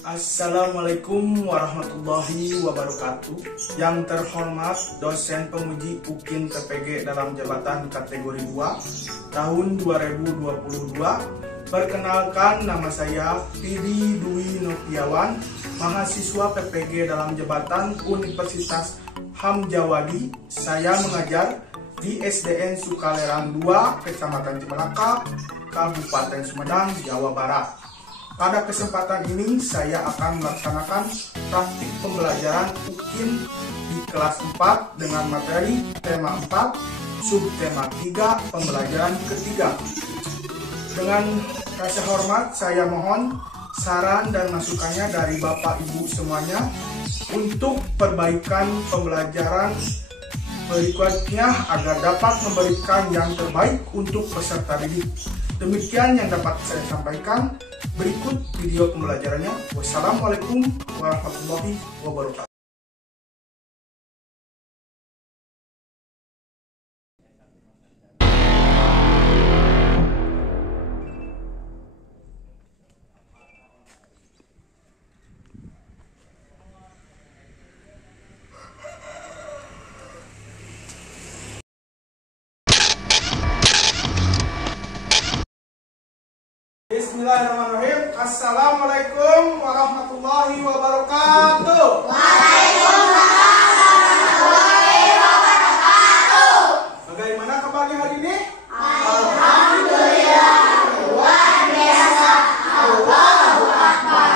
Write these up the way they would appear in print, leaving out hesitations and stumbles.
Assalamualaikum warahmatullahi wabarakatuh. Yang terhormat dosen penguji UKIN TPG dalam jabatan kategori 2 tahun 2022. Perkenalkan, nama saya Pidi Dwi Noviawan, mahasiswa PPG dalam jabatan Universitas Hamjawadi. Saya mengajar di SDN Sukalerang 2, Kecamatan Cimalaka, Kabupaten Sumedang, Jawa Barat. Pada kesempatan ini saya akan melaksanakan praktik pembelajaran UKIN di kelas 4 dengan materi tema 4, subtema 3, pembelajaran ketiga. Dengan rasa hormat saya mohon saran dan masukannya dari Bapak Ibu semuanya untuk perbaikan pembelajaran berikutnya agar dapat memberikan yang terbaik untuk peserta didik. Demikian yang dapat saya sampaikan. Berikut video pembelajarannya. Wassalamualaikum warahmatullahi wabarakatuh. Bismillahirrahmanirrahim. Assalamualaikum warahmatullahi wabarakatuh. Waalaikumsalam warahmatullahi wabarakatuh. Bagaimana kabarnya hari ini? Alhamdulillah, luar biasa. Allahu Akbar.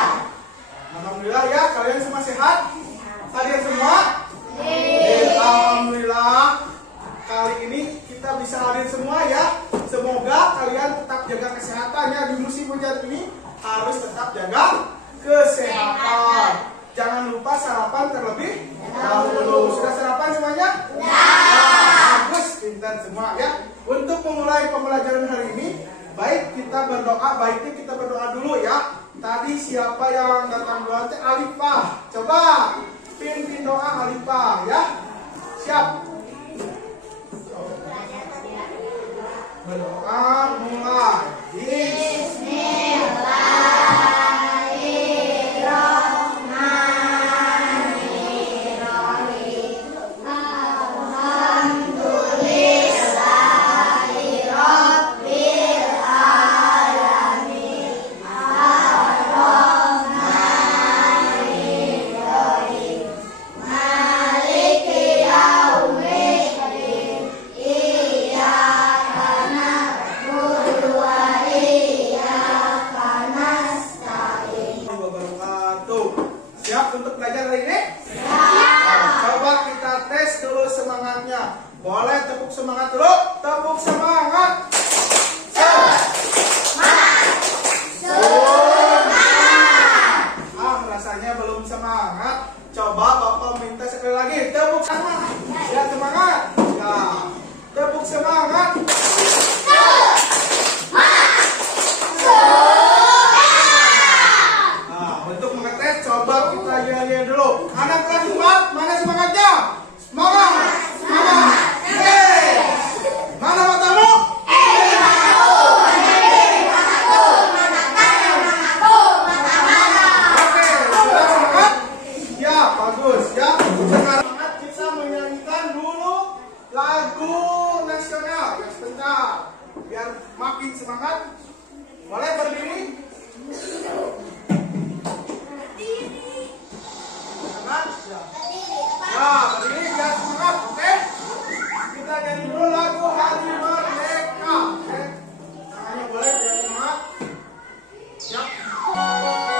Alhamdulillah ya, kalian semua sehat? Kalian semua? Alhamdulillah. Kali ini kita bisa hadir semua ya. Semoga kalian tetap jaga kesehatannya di musim hujan ini, harus tetap jaga kesehatan. Jangan lupa sarapan terlebih dahulu. Sudah sarapan semuanya? Bagus, pintar semua ya. Untuk memulai pembelajaran hari ini, baiknya kita berdoa dulu ya. Tadi siapa yang datang duluan? Alifah. Coba pimpin doa Alifah ya. Siap. Berdoa mulai. Siap untuk belajar hari ini? Siap. Coba kita tes dulu semangatnya. Boleh tepuk semangat dulu? Tepuk semangat. Rasanya belum semangat. Coba Bapak minta sekali lagi. Tepuk semangat. Ya, semangat. Ya. Tepuk semangat. Coba kita lihat dulu. Anak kelas 4, mana semangatnya? Semangat! Semangat! Mana matamu? Oke, sudah semangat? Ya, bagus ya. Sekarang kita menyanyikan dulu lagu nasional. Ya, sebentar. Biar makin semangat. Boleh berdiri? Nah, berdiri biar semangat, oke? Kita nyanyi dulu lagu Hari Merdeka, oke? Tangannya boleh biar semangat. Siap. Merdeka!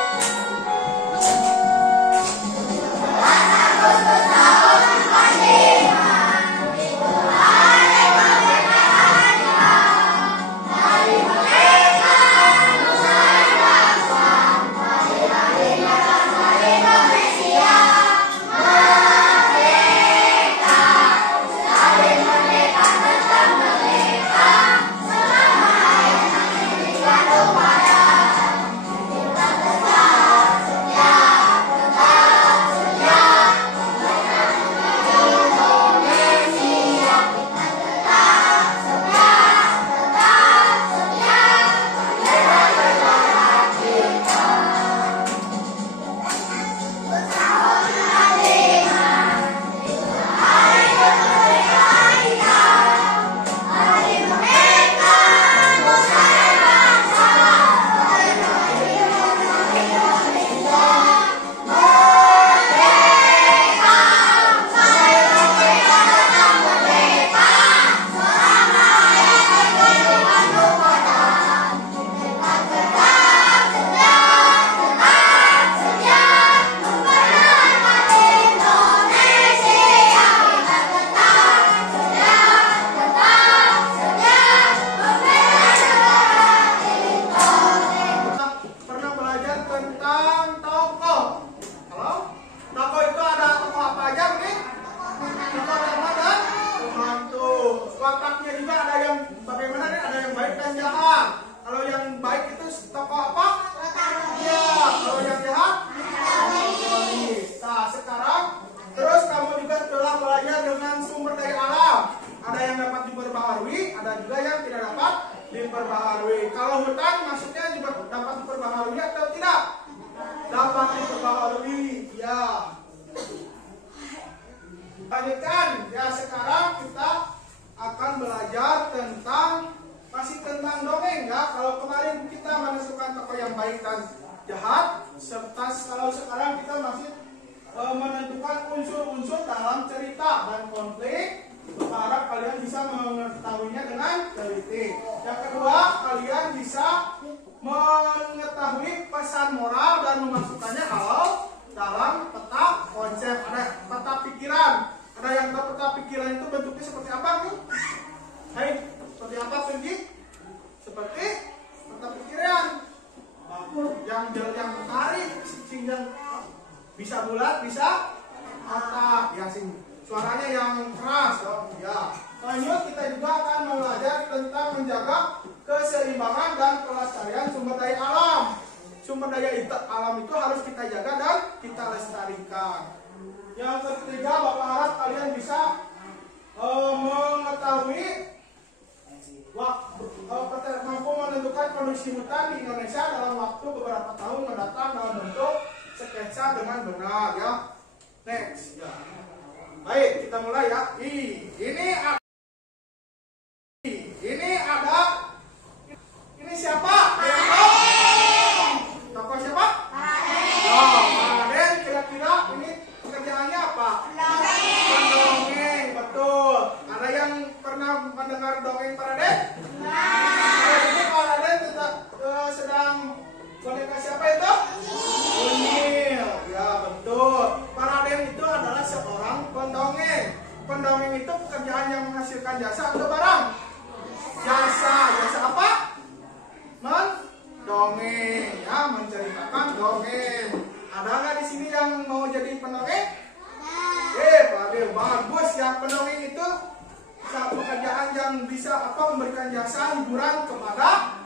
diperbaharui. Kalau hutan maksudnya juga dapat diperbaharui atau tidak? Dapat diperbaharui, ya. Lanjutkan, ya sekarang kita akan belajar masih tentang dongeng ya. Kalau kemarin kita menentukan tokoh yang baik dan jahat, serta kalau sekarang kita masih menentukan unsur-unsur dalam cerita dan konflik. Berharap kalian bisa mengetahuinya dengan teliti. Yang kedua, kalian bisa mengetahui pesan moral dan memasukkannya dalam peta konsep. Ada peta pikiran. Ada yang tahu peta pikiran itu bentuknya seperti apa nih? Hai, seperti apa Pergi? Seperti peta pikiran. Yang tarik, yang bisa bulat, bisa kotak, ya sing. Suaranya yang keras, ya. Lanjut, kita juga akan belajar tentang menjaga keseimbangan dan kelestarian sumber daya alam. Sumber daya alam itu harus kita jaga dan kita lestarikan. Yang ketiga, Bapak harap kalian bisa mengetahui mampu menentukan kondisi hutan di Indonesia dalam waktu beberapa tahun mendatang dalam bentuk sketsa dengan benar, ya. Next, ya. Baik, kita mulai ya. Ini siapa? Tokoh siapa? Raden. Kira-kira ini pekerjaannya apa? Mendongeng, betul. Ada yang pernah mendengar dongeng Pak Raden? Ini Pak Raden sedang boneka siapa itu? Unyil, ya betul. Pak Raden itu adalah seorang pendongeng. Pendongeng itu pekerjaan yang menghasilkan jasa atau barang? Jasa apa? Mendongeng, ya, menceritakan dongeng. Ada nggak di sini yang mau jadi pendongeng? Bagus ya. Pendongeng itu pekerjaan yang bisa memberikan jasa hiburan kepada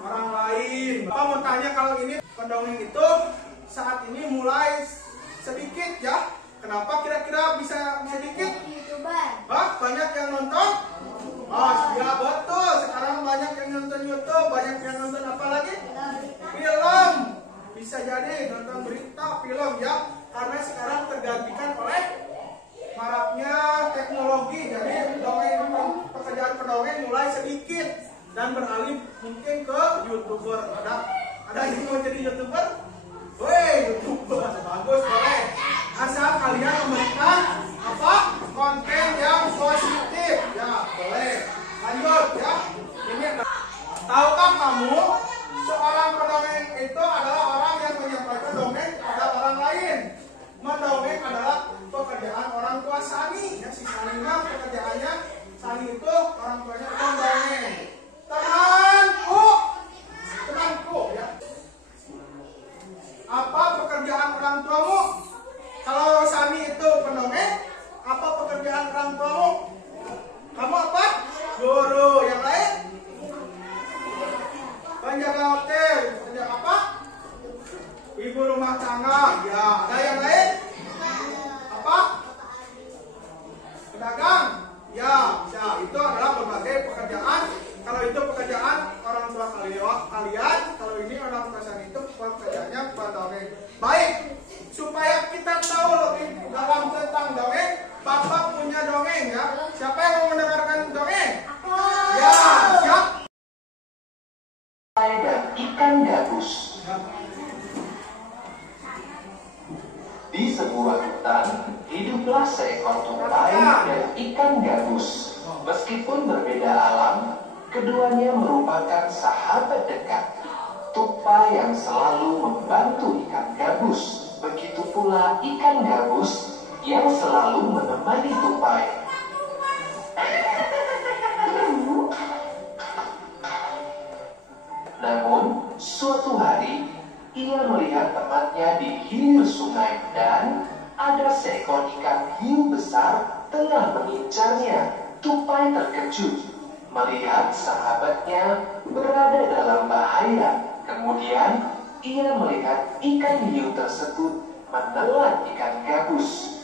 orang lain. Bapak mau tanya, kalau ini pendongeng itu saat ini mulai sedikit ya. Kenapa kira-kira bisa sedikit? Banyak yang nonton? Ya betul. Sekarang banyak yang nonton YouTube, banyak yang nonton apa lagi? Film. Bisa jadi nonton berita, film ya. Karena sekarang tergantikan oleh maraknya teknologi. Jadi pekerjaan pendongeng mulai sedikit dan beralih mungkin ke YouTuber. Ada yang mau jadi YouTuber? YouTuber bagus, boleh. Asal kalian memberikan konten yang positif, ya boleh. Lanjut ya. Tahukah kamu seorang pendongeng itu adalah orang yang menyampaikan dongeng pada orang lain. Mendongeng adalah pekerjaan orang tua Sani. Ya, si Sani pekerjaannya, Sani itu orang tuanya pendongeng. Temanku ya. Apa pekerjaan orang tuamu? Kalau Sani itu pendongeng, apa pekerjaan orang tuamu? Kamu apa? Guru. Yang lain? Penjaga hotel. Penjaga apa? Ibu rumah tangga. Ya, ada yang lain? Apa? Pedagang. Ya, itu adalah berbagai pekerjaan. Kalau itu pekerjaan orang tua kalian, kalau ini orang tua Sani itu pekerjaannya pendongeng. Baik, supaya kita tahu lebih dalam tentang dongeng, Bapak punya dongeng ya. Siapa yang mau mendengarkan dongeng? Ya, siap. Dan ikan gabus. Di sebuah hutan, hiduplah seekor tupai dan ikan gabus. Meskipun berbeda alam, keduanya merupakan sahabat dekat. Tupai yang selalu membantu ikan gabus. Begitu pula ikan gabus yang selalu menemani tupai. Namun, suatu hari, ia melihat temannya di hilir sungai dan ada seekor ikan hiu besar tengah mengincarnya. Tupai terkejut melihat sahabatnya berada dalam bahaya. Kemudian, ia melihat ikan hiu tersebut menelan ikan gabus.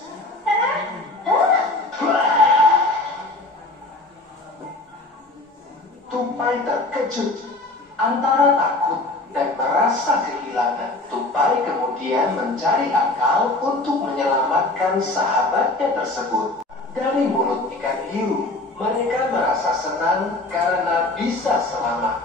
Tupai terkejut antara takut dan merasa kehilangan. Tupai kemudian mencari akal untuk menyelamatkan sahabatnya tersebut dari mulut ikan hiu. Mereka merasa senang karena bisa selamat.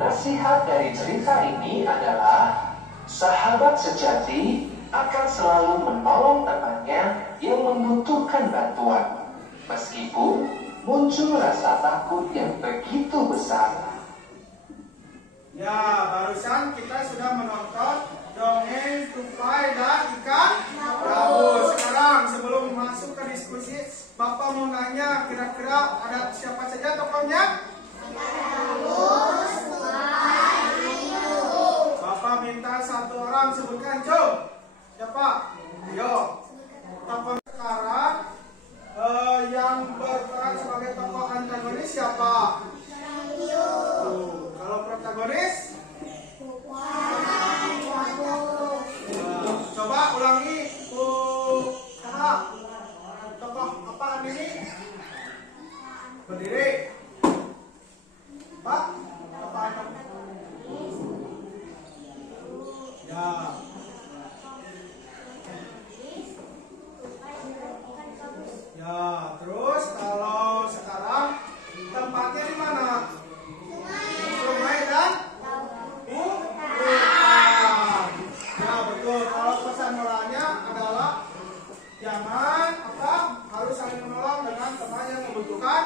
Nasihat dari cerita ini adalah sahabat sejati akan selalu menolong temannya yang membutuhkan bantuan, meskipun muncul rasa takut yang begitu besar. Ya, barusan kita sudah menonton dongeng Tupai dan ikan gabus. Sekarang sebelum masuk ke diskusi, Bapak mau nanya kira-kira ada siapa saja tokohnya? Bapak minta satu orang sebutkan, Cung. Siapa? Yo. Tokoh sekarang yang berperan sebagai tokoh antagonis siapa? Kalau protagonis? Coba ulangi. Tokoh apaan ini? Berdiri. Pak? Apaan? Ya. Ya, terus kalau sekarang tempatnya di mana? Sungai dan hutan. Ya, betul. Kalau pesan moralnya adalah jangan harus saling menolong dengan teman yang membutuhkan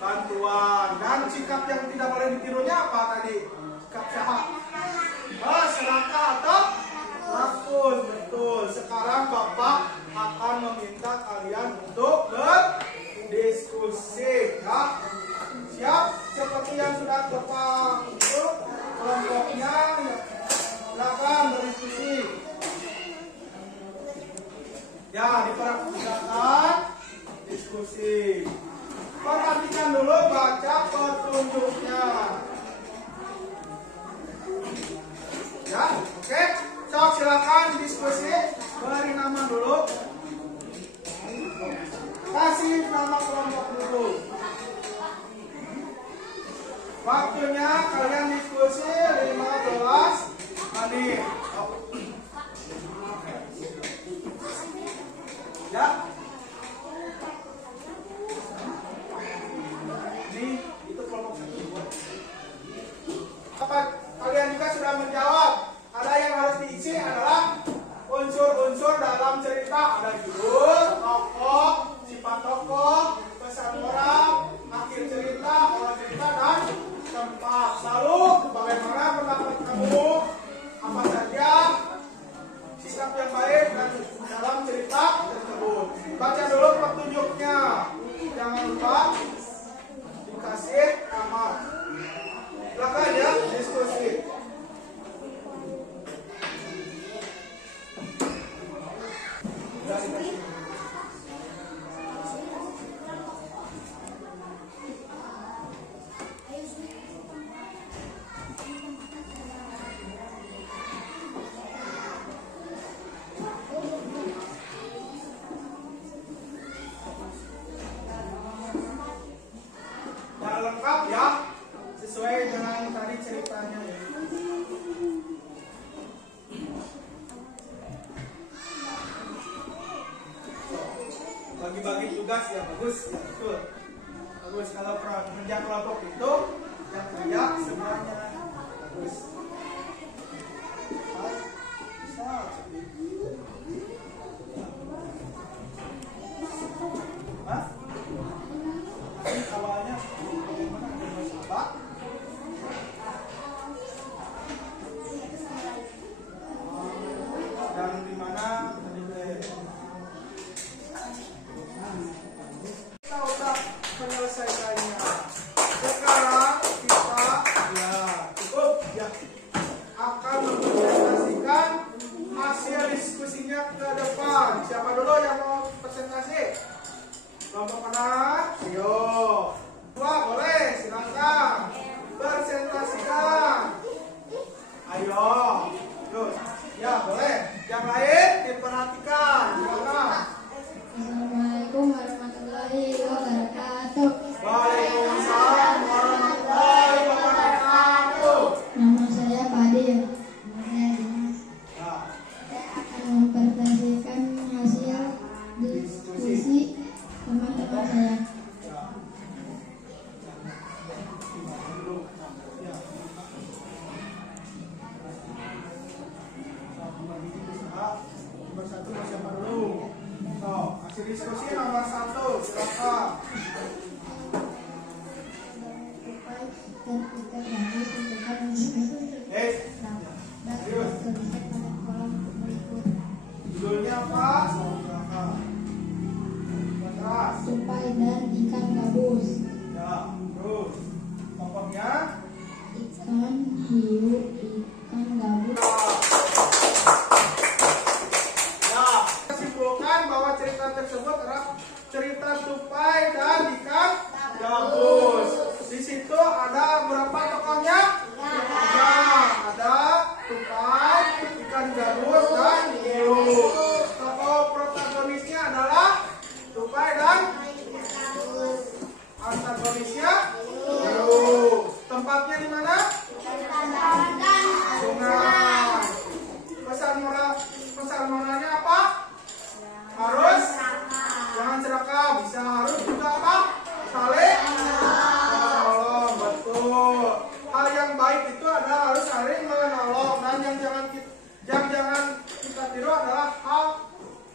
bantuan. Dan sikap yang tidak boleh ditirunya apa tadi? Sikap jahat. Serakah atau rakus. Betul. Sekarang Bapak akan meminta kalian untuk berdiskusi, ya. Siap? Seperti yang sudah Bapak itu kelompoknya, ya. Silakan berdiskusi. Ya, dipersilakan diskusi. Perhatikan dulu baca petunjuknya. Ya, oke. So, silakan diskusi. Beri nama dulu. Kasih nama kelompok dulu. Waktunya kalian diskusi 15 menit. Ya. Ini itu kelompok 1. Kalian juga sudah menjawab. Ada yang harus diisi adalah unsur-unsur dalam cerita. Ada judul, tokoh, sifat tokoh, pesan moral, akhir cerita, orang cerita, dan tempat. Lalu bagaimana pendapat kamu? Apa saja sikap yang baik dan dalam cerita tersebut? Baca dulu petunjuknya. Jangan lupa dikasih nama. Silakan ya, diskusi. Yang lengkap ya, sesuai dengan tadi ceritanya. Bagi-bagi tugas ya, bagus ya, betul. Bagus kalau kerja kelompok itu yang kerja semuanya bagus. Bisa. Hah? Ini awalnya bagaimana ada sahabat? Dan di mana tadi kita udah menyelesaikannya. Sekarang kita ya cukup ya akan mempresentasikan hasil diskusinya ke depan. Siapa dulu yang mau presentasi? Kelompok mana? Yo. Dua boleh, silakan. Presentasikan. Ayo. Terus. Ya, boleh. Yang lain diperhatikan. Gimana? Assalamualaikum warahmatullahi wabarakatuh. Waalaikumsalam warahmatullahi wabarakatuh. Nama saya Fadil. Saya Dimas. Ya. Saya akan mempresentasikan hasil diskusi teman-teman saya. Nomor 1 siapa dulu? Hasil diskusi nomor 1, silakan. Judulnya apa? Silakan. Kontras. Tupai dan ikan gabus. Ya, terus. Tokohnya? Ikan hiu, ikan gabus. Ya, simpulkan bahwa cerita tersebut adalah cerita tupai dan ikan gabus. Di situ ada berapa tokohnya? Ya, ada tupai, ikan gabus, dan hiu. Tokoh protagonisnya adalah tupai dan antagonisnya hiu. Tempatnya di mana? Sungai. Pesan moralnya apa? Harus jangan serakah, bisa harus juga apa? Saling menolong, betul. Hal yang baik itu adalah harus saling menolong, dan yang jangan kita tiru adalah hal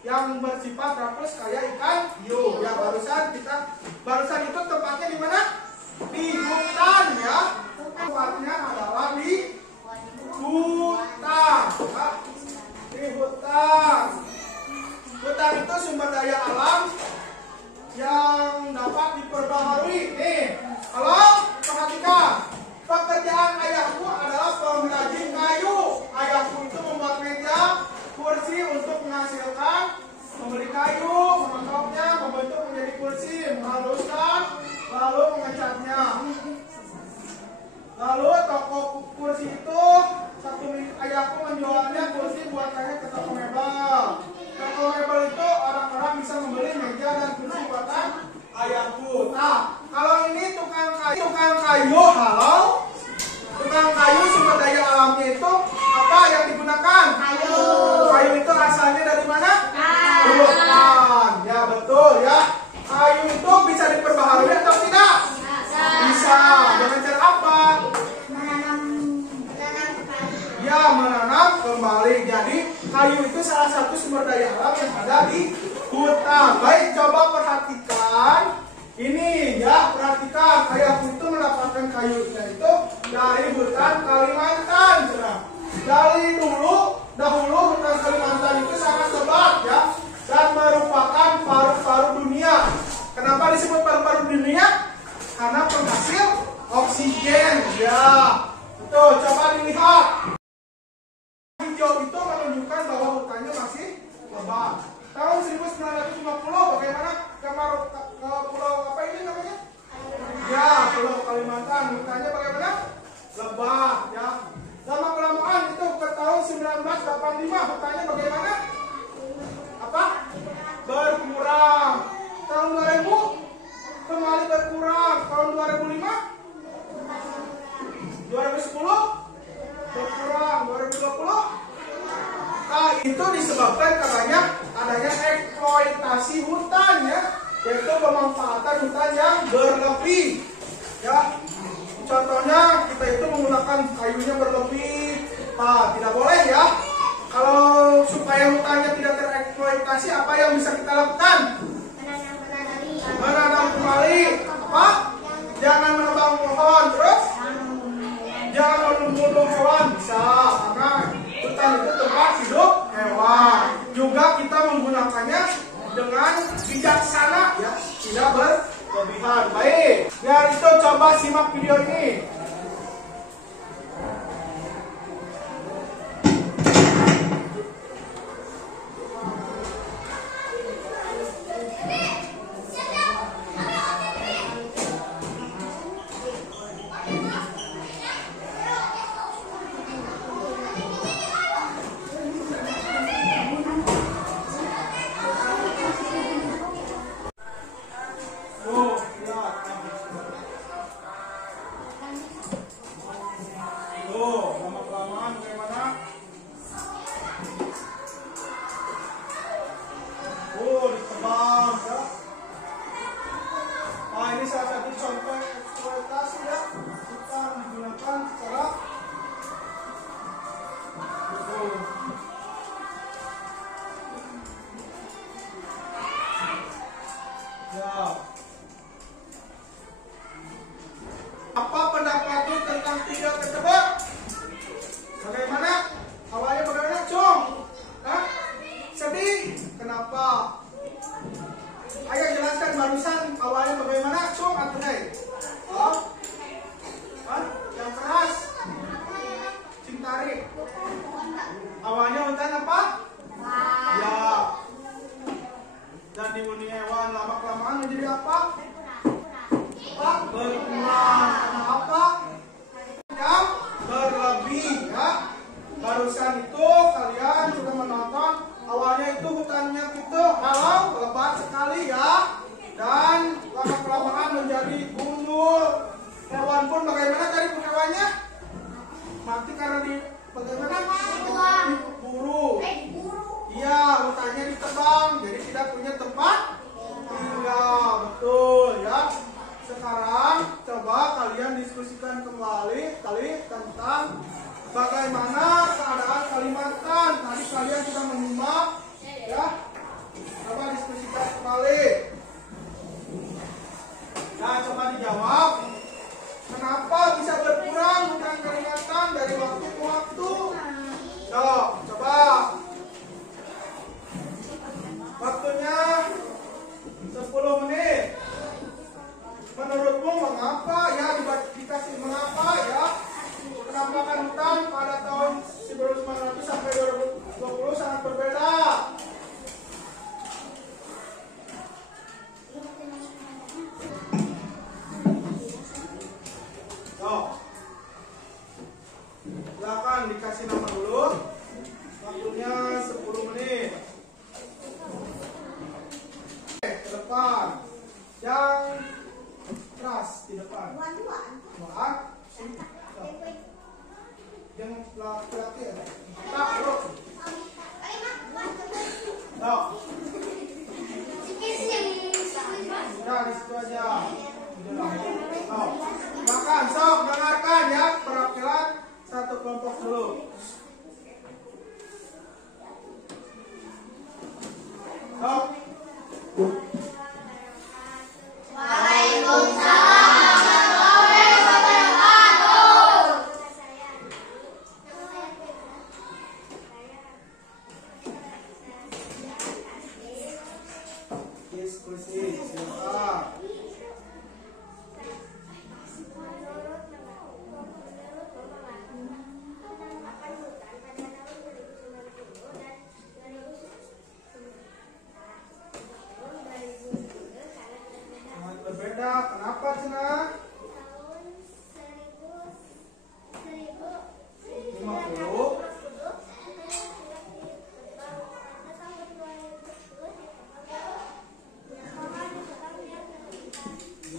yang bersifat rapus kayak ikan hiu. Ya barusan itu tempatnya di mana? Di hutan ya. Tempatnya adalah di hutan. Ya. Di hutan. Hutan itu sumber daya alam yang dapat diperbaharui. Nih, kalau perhatikan, pekerjaan ayahku adalah pengrajin kayu. Ayahku itu membuat meja, kursi untuk menghasilkan, membeli kayu, memotongnya, membentuk menjadi kursi, menghaluskan, lalu mengecatnya. Lalu toko kursi itu ayahku menjualnya kursi buatannya ke toko mebel. Toko mebel itu orang-orang bisa membeli meja dan kursi buatan ayahku. Nah, kalau ini tukang kayu, halo. Tukang kayu sumber daya alamnya itu apa yang digunakan? Kayu. Kayu itu asalnya dari mana? Hutan. Ya betul ya. Kayu itu bisa diperbaharui atau tidak? Bisa. Dengan cara apa? Ya, menanam kembali. Jadi kayu itu salah satu sumber daya alam yang ada di hutan. Baik, coba perhatikan. Ini ya, perhatikan. Ayahku itu mendapatkan kayunya itu dari hutan Kalimantan. Dari dahulu hutan Kalimantan itu sangat lebat ya, dan merupakan paru-paru dunia. Kenapa disebut paru-paru dunia? Karena penghasil oksigen. Ya, tuh coba dilihat. Hijau itu menunjukkan bahwa hutannya masih lebat. Tahun 1950 bagaimana ke pulau apa ini namanya? Ya, Pulau Kalimantan. Hutannya bagaimana? Lebat ya. Lama kelamaan itu ke tahun 1985 hutannya bagaimana? Apa? Berkurang. Tahun 2000 kembali berkurang. Tahun 2005 2010 berkurang. 2020 nah, itu disebabkan adanya eksploitasi hutan ya, yaitu pemanfaatan hutan yang berlebih ya. Contohnya kita itu menggunakan kayunya berlebih. Nah, tidak boleh ya. Kalau supaya hutannya tidak tereksploitasi, apa yang bisa kita lakukan? Menanam kembali. Apa? Jangan menebang pohon. Terus? Jangan membunuh hewan. Bisa, karena hutan itu tempat hidup hewan. Juga kita menggunakannya dengan bijaksana ya, tidak berlebihan. Baik, biar itu coba simak video ini. hutannya kita alam lebat sekali ya, dan lama-kelamaan menjadi gundul. Hewan pun bagaimana cari hewannya? Mati karena bagaimana? Diburu. Iya, hutannya ditebang, jadi tidak punya tempat tinggal. Betul ya. Sekarang coba kalian diskusikan kembali tentang bagaimana keadaan Kalimantan. Tadi kalian sudah menyimak ya. Coba diskusikan kembali. Nah, coba dijawab. Kenapa bisa berkurang hutan Kalimantan dari waktu ke waktu? Coba. Waktunya 10 menit. Menurutmu mengapa ya, dikasih mengapa ya penampakan hutan pada tahun 1900 sampai 2020 sangat berbeda? Silakan dikasih nama dulu. Waktunya 10 menit. Ke depan. Yang keras di depan. Buat. Yang laki-laki ya. Tak, bro. No. Udah di situ aja. Makan, sok dengarkan ya perwakilan satu kelompok dulu. Sok. Diskusi, silakan. Berbeda, kenapa Cina? Tahun 1050.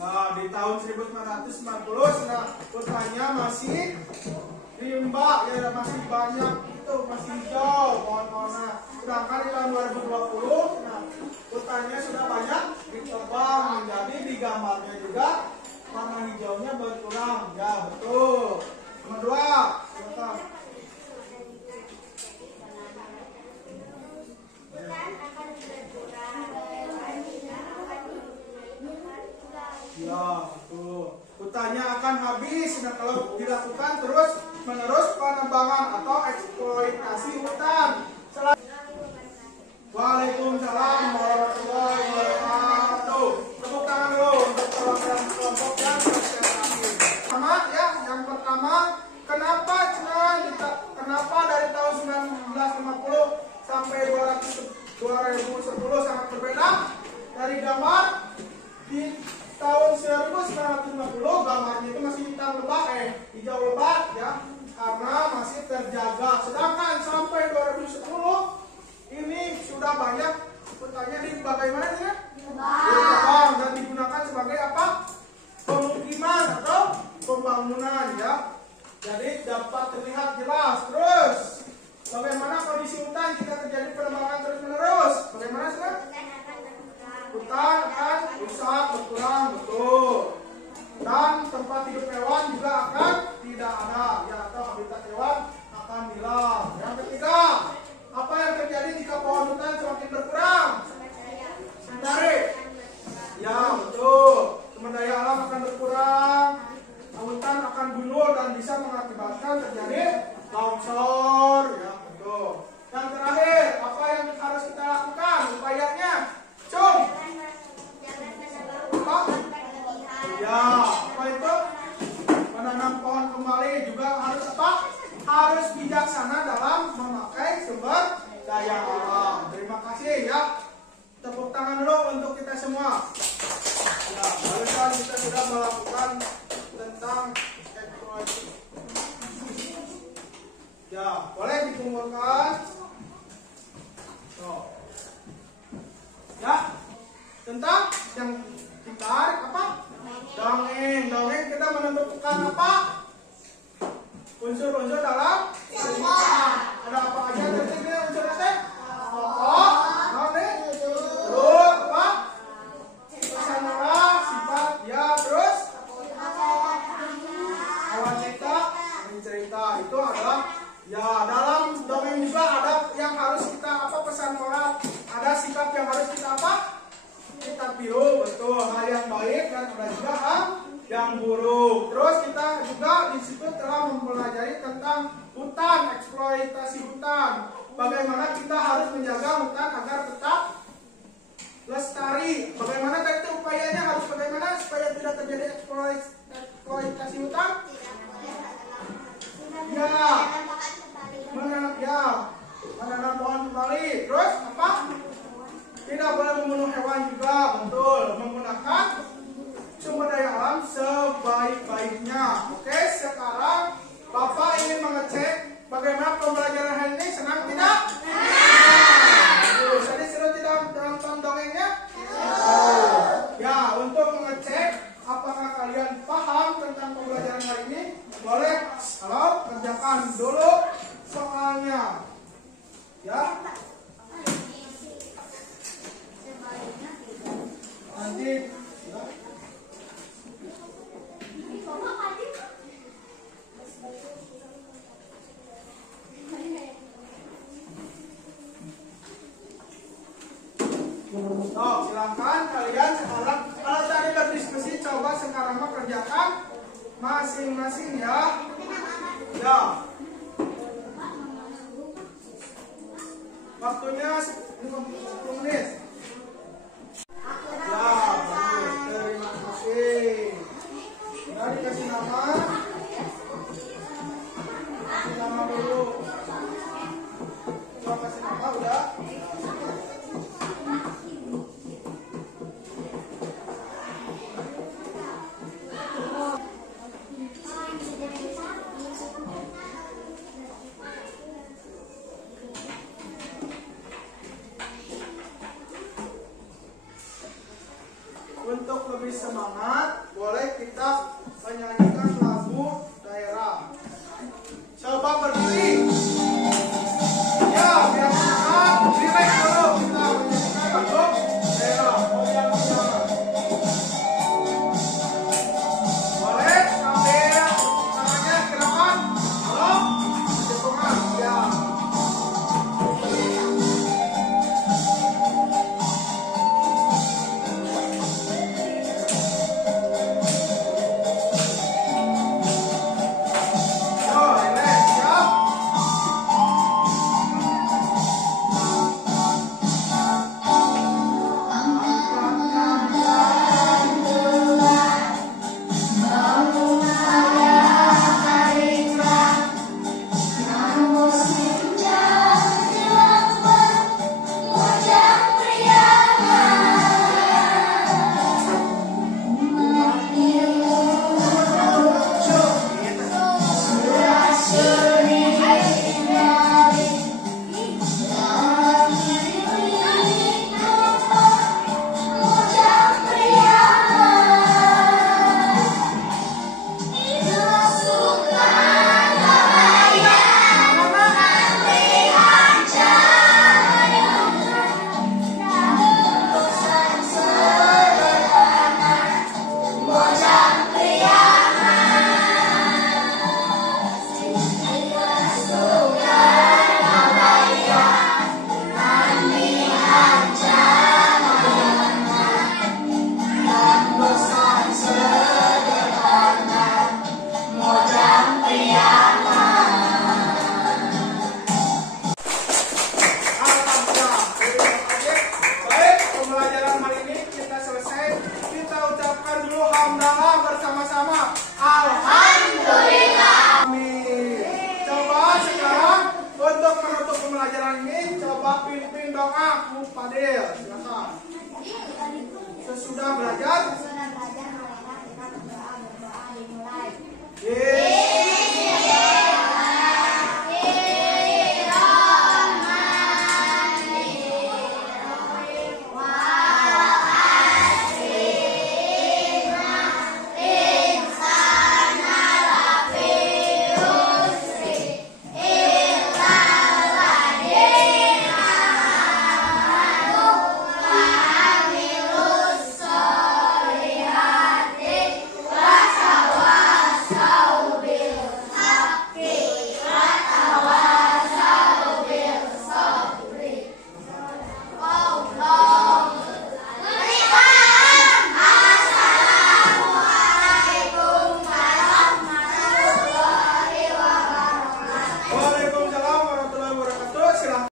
Nah, di tahun 1990 hutannya masih rimba ya, masih banyak itu, masih hijau pohon-pohonnya. Sedangkan di tahun 2020 hutannya sudah banyak ditebang, menjadi di gambarnya juga warna hijaunya berkurang. Ya, betul. Nomor 2, silakan. Ya, betul. Hutannya akan habis kalau dilakukan terus-menerus penebangan atau eksploitasi hutan. Waalaikumsalam warahmatullahi wabarakatuh. Tepuk tangan dulu untuk perwakilan kelompok yang yang pertama, kenapa dari tahun 1950 sampai 2010 sangat berbeda? Dari gambar di tahun 1950 gambarnya itu masih hitam lebat, hijau lebat ya, karena masih terjaga. Sedangkan sampai 2010 ini sudah banyak hutannya di bagaimana ya? Ditebang dan digunakan sebagai apa? Pemukiman atau pembangunan ya. Jadi dapat terlihat jelas. Terus bagaimana kondisi hutan jika terjadi penebangan terus-menerus? Bagaimana sih? Hutan akan rusak, berkurang, betul. Dan tempat hidup hewan juga akan tidak ada ya, atau habitat hewan akan hilang. Yang ketiga, apa yang terjadi jika pohon hutan semakin berkurang? Sementara ya, betul. Sumber daya alam akan berkurang, hutan akan gundul dan bisa mengakibatkan terjadi longsor ya, betul. Yang terakhir, apa yang harus kita lakukan upayanya? Cung. Apa? Ya, apa itu? Menanam pohon kembali juga harus apa? Harus bijaksana dalam memakai sumber daya alam. Terima kasih ya. Tepuk tangan dulu untuk kita semua. Ya, barusan kita sudah melakukan tentang eksploitasi. Ya, boleh dikumpulkan. So. tentang apa? Unsur-unsur dalam cerita. Ada apa aja nanti unsurnya teh? Tokoh, terus apa? Pesan moral, sifat, ya terus awal cerita, cerita itu adalah ya dalam dongeng juga ada yang harus kita apa pesan moral, ada sikap yang harus kita apa? Kita tiru, betul, hal yang baik dan ada juga hal yang buruk. Terus kita juga di situ telah mempelajari tentang hutan, eksploitasi hutan. Bagaimana kita harus menjaga hutan agar tetap lestari. Bagaimana itu upayanya harus bagaimana supaya tidak terjadi eksploitasi hutan? Menanam pohon kembali. Terus apa? Tidak boleh membunuh hewan juga, betul. Menggunakan sumber daya alam sebaik-baiknya. Oke, sekarang Bapak ingin mengecek bagaimana pembelajaran hari ini. Senang tidak? Jadi seru tidak nonton dongengnya? Ya, untuk mengecek apakah kalian paham tentang pembelajaran hari ini, boleh kalau kerjakan dulu soalnya. Ya. Nanti silahkan kalian sekarang kalau tadi berdiskusi coba sekarang mah kerjakan masing-masing ya. Ya. Waktunya 10 menit. Ya, bagus. Terima kasih. Udah dikasih nama. Kasih nama dulu. Coba kasih nama udah. Untuk lebih semangat, boleh kita menyanyikan lagu daerah. Coba berdiri. Ya, biar semangat. Rileks dulu kita menyanyikan lagu daerah. Goyang-goyangan. Boleh sambil tangannya gerakan. Halo, cekungan. Ya. Fadil, silakan. Sesudah belajar, kita berdoa dimulai. Yeay.